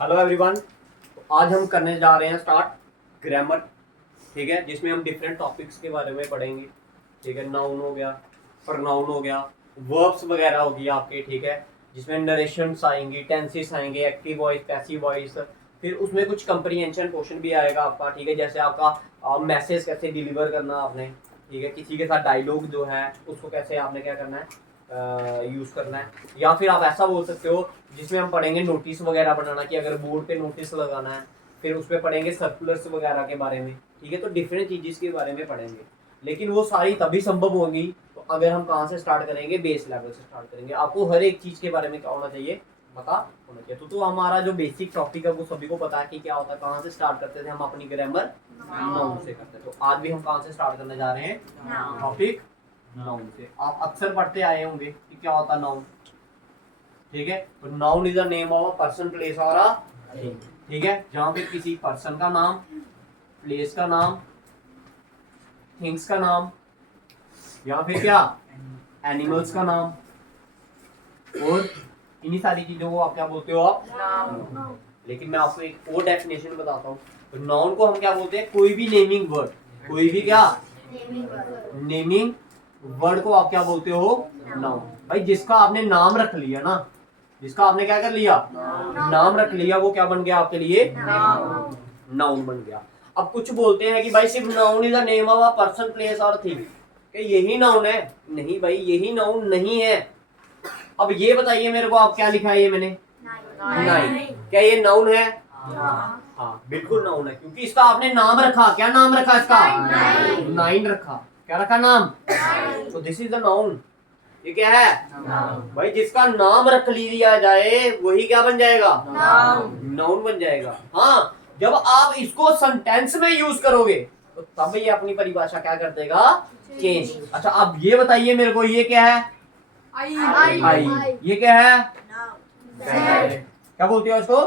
Hello everyone. आज हम करने जा रहे हैं स्टार्ट ग्रामर, ठीक है, जिसमें हम डिफरेंट टॉपिक्स के बारे में पढ़ेंगे। ठीक है, नाउन हो गया, प्रोनाउन हो गया, वर्ब्स वगैरह हो गया आपके, ठीक है, जिसमें नरेशंस आएंगी, टेंसेस आएंगे, एक्टिव वॉइस, पैसिव वॉइस, फिर उसमें कुछ कंप्रीहेंशन क्वेश्चन भी आएगा आपका, ठीक है, जैसे आपका मैसेज कैसे डिलीवर करना आपने, ठीक है, किसी के साथ डायलॉग जो है उसको कैसे आपने क्या करना है, यूज़ करना है। या फिर आप ऐसा बोल सकते हो जिसमें हम पढ़ेंगे नोटिस वगैरह बनाना, कि अगर बोर्ड पे नोटिस लगाना है, फिर उस पर पढ़ेंगे सर्कुलर्स वगैरह के बारे में, ठीक है, तो डिफरेंट चीज़ के बारे में पढ़ेंगे। लेकिन वो सारी तभी संभव होंगी तो अगर हम कहाँ से स्टार्ट करेंगे, बेस लेवल से स्टार्ट करेंगे। आपको हर एक चीज़ के बारे में क्या होना चाहिए, पता होना चाहिए। तो हमारा जो बेसिक टॉपिक है वो सभी को पता है कि क्या होता है, कहाँ से स्टार्ट करते थे हम अपनी ग्रामर, नाउन से करते। तो आज भी हम कहाँ से स्टार्ट करने जा रहे हैं, टॉपिक नाउन से। आप अक्सर पढ़ते आए होंगे कि क्या होता है नाउन, ठीक है। तो noun is the name of a person, place और अ थिंग, ठीक है, जहां पे किसी पर्सन का नाम, प्लेस का नाम, थिंग्स का नाम, या फिर क्या एनिमल्स का नाम, और इन्हीं सारी चीजों को आप क्या बोलते हो, आप। लेकिन मैं आपको एक और डेफिनेशन बताता हूँ। तो नाउन को हम क्या बोलते हैं, कोई भी नेमिंग वर्ड, कोई भी क्या नेमिंग वर्ड को आप क्या बोलते हो, नाउन। भाई जिसका आपने नाम रख लिया ना, जिसका आपने क्या कर लिया, नाम रख लिया, वो क्या बन गया आपके लिए, नाउन बन गया। अब कुछ बोलते हैं कि भाई सिर्फ noun is the name of a person, place और थिंग, कि यही नाउन है। नहीं भाई, यही नाउन नहीं है। अब ये बताइए मेरे को, आप क्या लिखा है ये मैंने, नाइन, क्या ये नाउन है? हाँ बिल्कुल नाउन है, क्योंकि इसका आपने नाम रखा। क्या नाम रखा इसका? नाइन रखा। क्या रखा नाम? तो दिस इज द नाउन। ये क्या है? भाई जिसका नाम रख लिया जाए वही क्या बन जाएगा, नाउन बन जाएगा। हाँ, जब आप इसको सेंटेंस में यूज करोगे तो तब ये अपनी परिभाषा क्या कर देगा, चेंज। अच्छा अब ये बताइए मेरे को, ये क्या है? आई। ये क्या है? क्या बोलते हो उसको?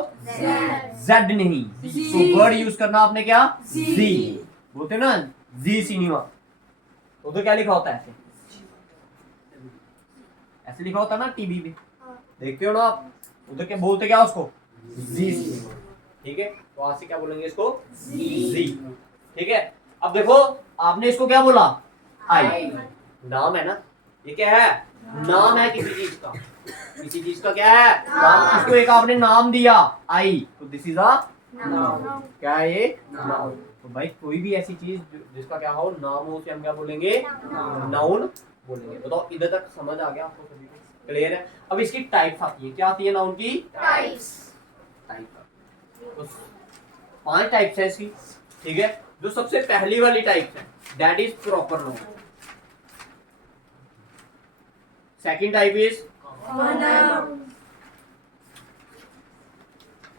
जेड नहीं, तो वर्ड यूज करना आपने क्या, जी बोलते ना, जी सिनेमा। तो क्या लिखा होता है, ऐसे ऐसे लिखा होता है ना टीवी पे, देखते हो ना आप, उधर क्या बोलते, क्या उसको, जी सिनेमा, ठीक है। तो आज से क्या बोलेंगे इसको, जी, ठीक है। अब देखो, आपने इसको क्या बोला, आई, नाम है ना, ये क्या है, नाम है किसी चीज का, किसी चीज का क्या है, नाम। इसको एक आपने नाम दिया आई, तो दिस इज अ नाउन। क्या है ये, नाउन। तो भाई कोई भी ऐसी चीज जिसका क्या हो, नाम हो, उसे हम क्या बोलेंगे, नाउन बोलेंगे। बताओ इधर तक समझ आ गया आपको, सभी को क्लियर है? अब इसकी टाइप्स आती है, क्या आती है नाउन की, टाइप्स। तो 5 टाइप्स है इसकी, ठीक है। जो सबसे पहली वाली टाइप है that is proper noun. Second type is,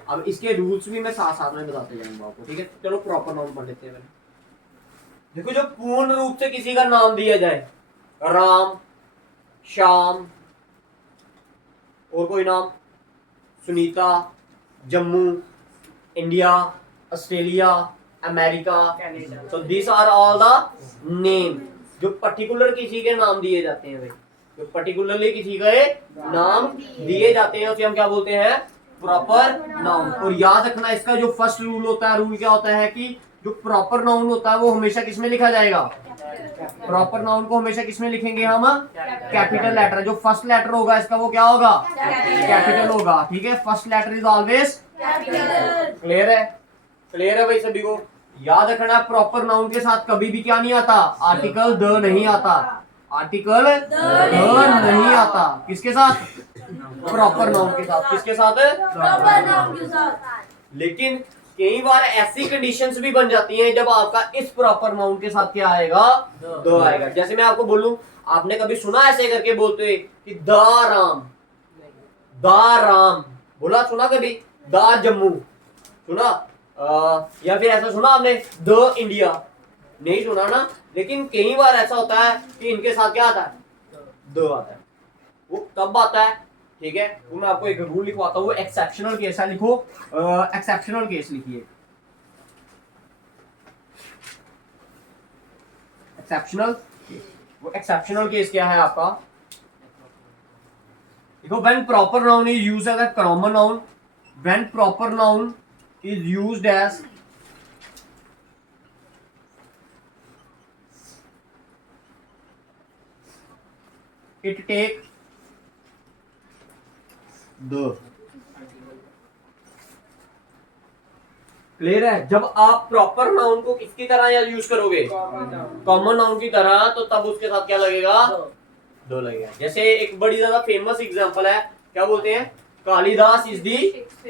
अब इसके रूल्स भी मैं साथ साथ में बताते जाऊंगा आपको, ठीक है। चलो प्रॉपर नाउन पढ़ लेते हैं पहले। देखो, जो पूर्ण रूप से किसी का नाम दिया जाए, राम, श्याम, और कोई नाम, Sunita, Jammu, India, Australia, America, तो this are all the name. जो पर्टिकुलर किसी के नाम दिए जाते हैं भाई, जो पर्टिकुलरली किसी के नाम दिए जाते हैं उसे हम क्या बोलते हैं, प्रॉपर नाउन। और याद रखना, इसका जो फर्स्ट रूल होता है, रूल क्या होता है कि जो प्रॉपर नाउन होता है वो हमेशा किसमें लिखा जाएगा, प्रॉपर नाउन को हमेशा किसमें लिखेंगे हम, कैपिटल लेटर। जो फर्स्ट लेटर होगा इसका वो क्या होगा, कैपिटल होगा, ठीक है। First letter is always capital. Clear है? क्लियर है भाई सभी को? याद रखना, प्रॉपर नाउन के साथ कभी भी क्या नहीं आता, आर्टिकल द नहीं आता, आर्टिकल द नहीं आता। किसके साथ? प्रॉपर नाउन के साथ। किसके साथ? प्रॉपर नाउन के साथ। लेकिन कई बार ऐसी कंडीशंस भी बन जाती हैं जब आपका इस प्रॉपर नाउन के साथ क्या आएगा, द आएगा। जैसे मैं आपको बोलूं, आपने कभी सुना ऐसे करके बोलते हुए कि द राम, द राम बोला, सुना कभी? द जम्मू सुना? या फिर ऐसा सुना आपने, द इंडिया? नहीं सुना ना। लेकिन कई बार ऐसा होता है कि इनके साथ क्या आता है, द आता है। वो कब आता है, ठीक है, वो मैं आपको एक रूल लिखवाता हूँ। एक्सेप्शनल केस है, लिखो एक्सेप्शनल केस लिखिए। एक्सेप्शनल, वो एक्सेप्शनल केस क्या है आपका, देखो, when proper noun is used as a common noun when proper noun is used as it take the. Clear है? जब आप प्रॉपर नाउन को किसकी तरह यूज करोगे, कॉमन नाउन की तरह, तो तब उसके साथ क्या लगेगा, दो लगेगा। जैसे एक बड़ी ज्यादा फेमस एग्जांपल है, क्या बोलते हैं, Kalidas is the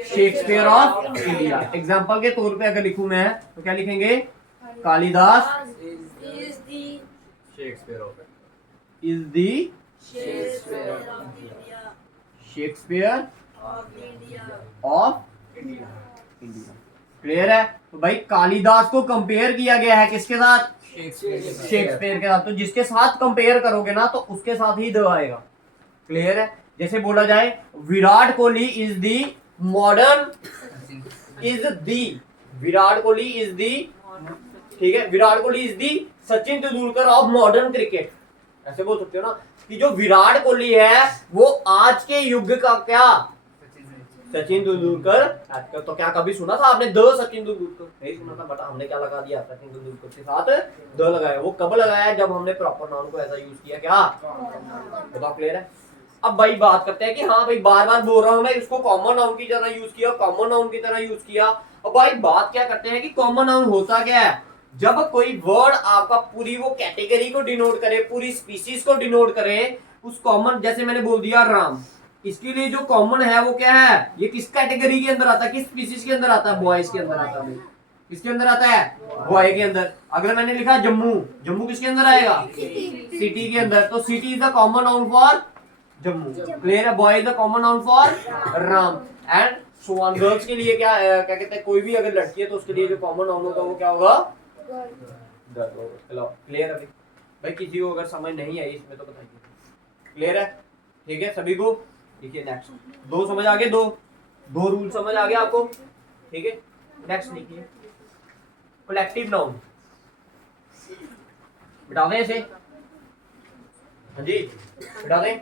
Shakespeare of India. Example के तौर पे अगर लिखूं मैं तो क्या लिखेंगे, Kalidas is the Shakespeare of India. Clear है? तो भाई कालिदास को कंपेयर किया गया है किसके साथ, शेक्सपियर के साथ। तो जिसके साथ कंपेयर करोगे ना तो उसके साथ ही द आएगा। क्लियर है? जैसे बोला जाए Virat Kohli is the modern, Virat Kohli is the, ठीक है, Virat Kohli is the Sachin Tendulkar of modern cricket. ऐसे बोल सकते हो ना कि जो विराट कोहली है वो आज के युग का क्या, सचिन तेंदुलकर। तो क्या कभी सुना था आपने द सचिन तेंदुलकर? नहीं सुना था, बट हमने क्या लगा दिया, सचिन तेंदुलकर के साथ द लगाया। वो कब लगाया, जब हमने प्रॉपर नाउन को ऐसा यूज किया। क्या बताओ? क्लियर है? अब भाई बात करते हैं कि हाँ भाई बार बार बोल रहा हूं मैं, इसको कॉमन नाउन की तरह यूज किया, कॉमन नाउन की तरह यूज किया। अब भाई बात क्या करते हैं कि कॉमन नाउन होता क्या है, जब कोई वर्ड आपका पूरी वो कैटेगरी को डिनोट करे, पूरी स्पीसीज को डिनोट करे, उस कॉमन, जैसे मैंने बोल दिया राम, इसके लिए जो कॉमन है वो क्या है, ये किस कैटेगरी के अंदर आता है, किस स्पीसीज के अंदर आता है, बॉयज के अंदर आता है। किसके अंदर आता है, बॉय के अंदर। अगर मैंने लिखा जम्मू, जम्मू किसके अंदर आएगा, सिटी के अंदर। तो city is the common noun for Jammu. Clear है? Boy is the common noun for Ram and so on. Girls के लिए क्या क्या कहते हैं, कोई भी अगर लड़की है तो उसके लिए जो कॉमन नाउन होगा वो क्या होगा, चलो क्लियर है भाई? किसी को अगर समझ नहीं आई इसमें तो बताइए। क्लियर है? ठीक है सभी को? देखिए नेक्स्ट, दो समझ आ गए, दो रूल समझ आ गया आपको? ठीक है, नेक्स्ट लिखिए कलेक्टिव नाउन। बिठा दें इसे, हाँ जी बिठा दें।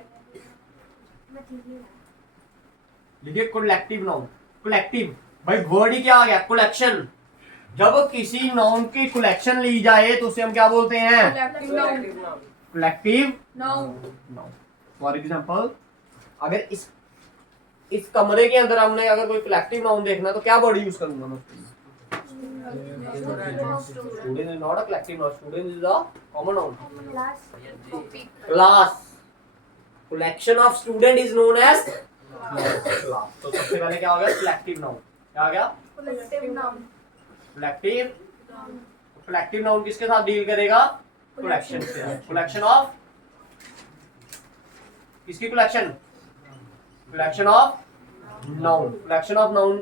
लिखिए कलेक्टिव नाउन। कलेक्टिव भाई वर्ड ही क्या आ गया, कलेक्शन। जब किसी नाउन की कलेक्शन ली जाए तो उसे हम क्या बोलते हैं, कलेक्टिव नाउन। फॉर एग्जांपल अगर इस कमरे के अंदर हमने अगर कोई कलेक्टिव नाउन देखना तो क्या वर्ड यूज करूंगा मैं, student is not a collective noun, student is a common noun. Class, collection of student is known as class. तो सबसे पहले क्या हो गया, कलेक्टिव नाउन। क्या आ गया, कलेक्टिव नाउन। कलेक्टिव नाउन किसके साथ डील करेगा, कलेक्शन से। कलेक्शन ऑफ किसकी collection, collection of noun. Collection of noun,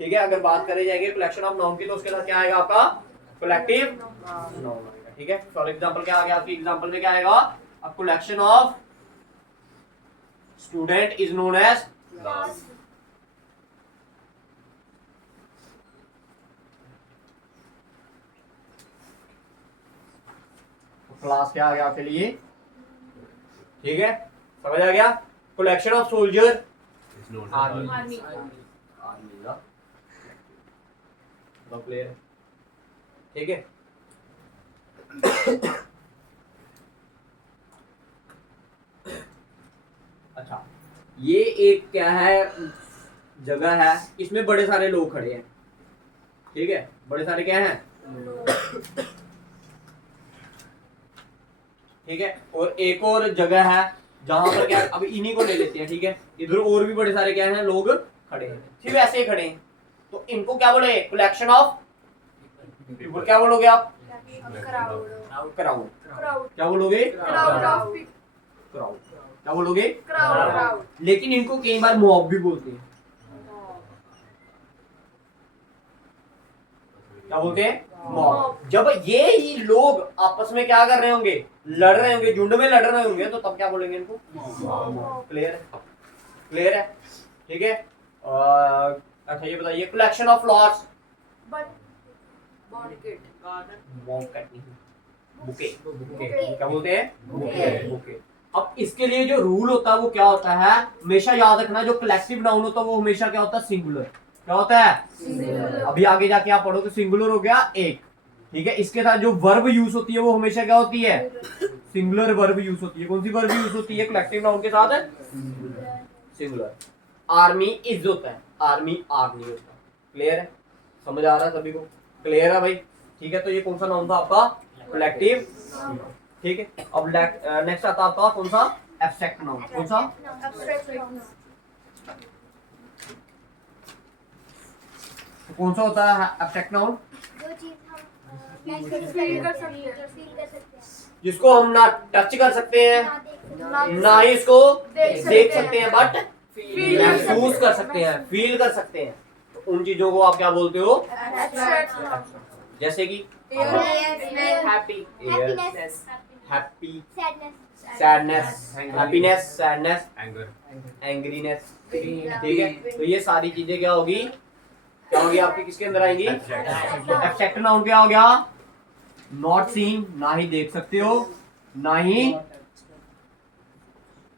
ठीक है। अगर बात करी जाएगी कलेक्शन ऑफ नाउन की तो उसके साथ क्या आएगा आपका, कलेक्टिव नाउन आएगा। ठीक है, फॉर एग्जांपल क्या आ गया आपकी एग्जांपल में, क्या आएगा, अब collection of student is known as class. Class क्या आ गया आपके लिए, ठीक है, समझ आ गया। कलेक्शन ऑफ सोल्जर, आर्मी का क्लियर, ठीक है। अच्छा, ये एक क्या है, जगह है, इसमें बड़े सारे लोग खड़े हैं, ठीक है, बड़े सारे क्या हैं, ठीक है। और एक और जगह है जहां पर क्या, अब इन्हीं को ले लेते हैं, ठीक है, इधर और भी बड़े सारे क्या हैं, लोग खड़े हैं, सिर्फ ऐसे ही खड़े हैं, तो इनको क्या बोले, कलेक्शन ऑफ पीपल। क्या बोलोगे आप, क्राउड। क्या बोलोगे, क्राउड। क्या बोलोगे, क्राउड। लेकिन इनको कई बार मॉब भी बोलते हैं। क्या बोलते हैं, मॉब। जब ये ही लोग आपस में क्या कर रहे होंगे, लड़ रहे होंगे, झुंड में लड़ रहे होंगे, तो तब क्या बोलेंगे इनको, क्लियर है, क्लियर है, ठीक है। अच्छा ये बताइए, कलेक्शन ऑफ फ्लावर्स, बुके, क्या बोलते हैं, बुके। अब इसके लिए जो रूल होता है वो क्या होता है, हमेशा याद रखना, जो कलेक्टिव नाउन होता है वो हमेशा क्या होता है, सिंगुलर। क्या होता है, सिंगुलर। अभी आगे जाके आप पढ़ोगे सिंगुलर हो गया एक, ठीक है। इसके साथ जो वर्ब यूज होती है वो हमेशा क्या होती है, सिंगुलर वर्ब यूज होती है। कौन सी वर्ब यूज होती है कलेक्टिव नाउन के साथ, सिंगुलर। आर्मी इज होता है, आर्मी आर नहीं होता। क्लियर है, समझ आ रहा है सभी को, क्लियर है भाई, ठीक है। तो ये कौन सा नाउन था आपका, कलेक्टिव, ठीक है। अब नेक्स्ट आता है आपका कौन सा, एब्स्ट्रैक्ट नाउन। कौन सा, तो कौन सा होता है एब्स्ट्रैक्ट नाउन, जो चीज हम फील कर सकते हैं, जिसको हम ना टच कर सकते हैं ना ही इसको देख सकते हैं, बट महसूस कर सकते हैं, फील कर सकते हैं। तो उन चीजों को आप क्या बोलते हो, जैसे कि happy, happy, sadness, sadness, happiness, sadness, angriness, ठीक है। तो ये सारी चीजें क्या होगी, क्या होगी आपकी, किसके अंदर आएंगी, एब्स्ट्रैक्ट नाउन। क्या हो गया, नॉट सीन, ना ही देख सकते हो, ना ही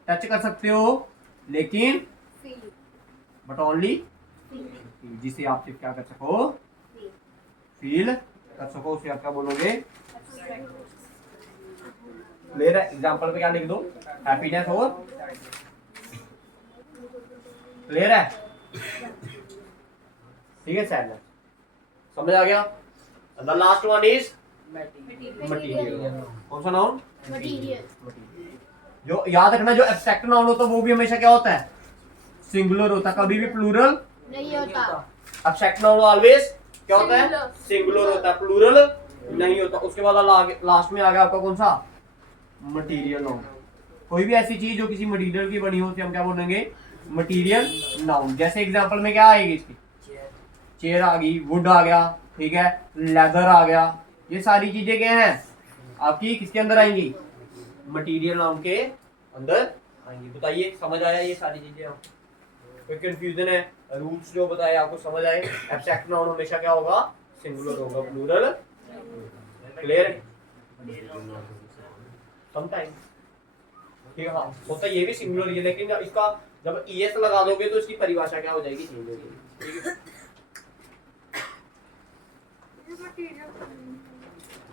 टच कर सकते हो, लेकिन बट ओनली, जिसे आप सिर्फ क्या कर सको, फील कर सको, उसे आप क्या बोलोगे, क्लियर है। एग्जांपल पे क्या लिख दो, हैप्पीनेस और, क्लियर है, ठीक है, सैडनेस, समझ आ गया। The last one is material. कौन सा नाउन, मटीरियल। जो याद रखना, जो एब्स्ट्रैक्ट नाउन होता है वो भी हमेशा क्या होता है, सिंगुलर होता है, कभी भी प्लूरल नहीं होता। एब्स्ट्रैक्ट नाउन ऑलवेज क्या होता है, सिंगुलर होता है, प्लूरल नहीं होता। उसके बाद लास्ट में आ गया आपका कौन सा, मटीरियल नाउन। कोई भी ऐसी चीज जो किसी मटीरियल की बनी हो उसे हम क्या बोलेंगे, मटीरियल नाउन। जैसे एग्जांपल में क्या आएगी इसकी, चेयर आ गई, वुड आ गया, ठीक है, लेदर आ गया, ये सारी चीजें क्या हैं आपकी, किसके अंदर आएंगी, मटीरियल नाउन के अंदर आएंगी। बताइए समझ आया ये सारी चीजें, कोई कंफ्यूजन है, रूल्स जो बताए आपको समझ आए। एब्स्ट्रैक्ट नाउन हमेशा क्या होगा, सिंगुलर होगा, प्लूरल, क्लियर, समटाइम्स, ठीक है। हाँ होता ये भी सिंगुलर ही है, लेकिन इसका जब ईएस लगा दोगे तो इसकी परिभाषा क्या हो जाएगी, चेंज हो जाएगी, ठीक है।